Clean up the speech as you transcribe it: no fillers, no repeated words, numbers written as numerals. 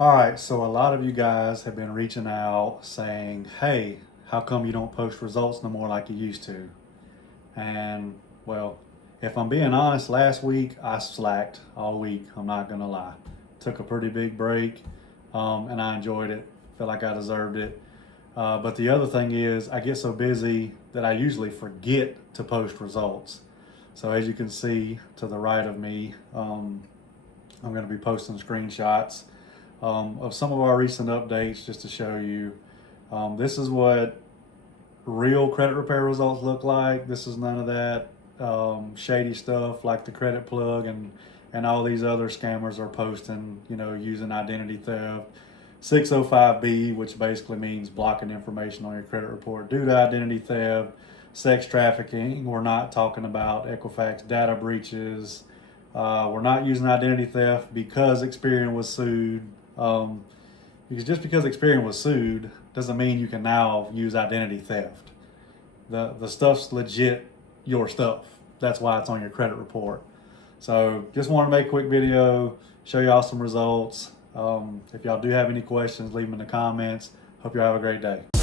All right, so a lot of you guys have been reaching out saying, hey, how come you don't post results no more like you used to? And well, if I'm being honest, last week I slacked all week. I'm not gonna lie. Took a pretty big break, and I enjoyed it. Felt like I deserved it. But the other thing is, I get so busy that I usually forget to post results. So as you can see to the right of me, I'm going to be posting screenshots of some of our recent updates just to show you. This is what real credit repair results look like. This is none of that shady stuff like the credit plug and all these other scammers are posting, using identity theft. 605B, which basically means blocking information on your credit report due to identity theft, sex trafficking. We're not talking about Equifax data breaches. We're not using identity theft because Experian was sued. Because just because Experian was sued doesn't mean you can now use identity theft. The stuff's legit your stuff. That's why it's on your credit report. So just want to make a quick video, show y'all some results. If y'all do have any questions, leave them in the comments. Hope y'all have a great day.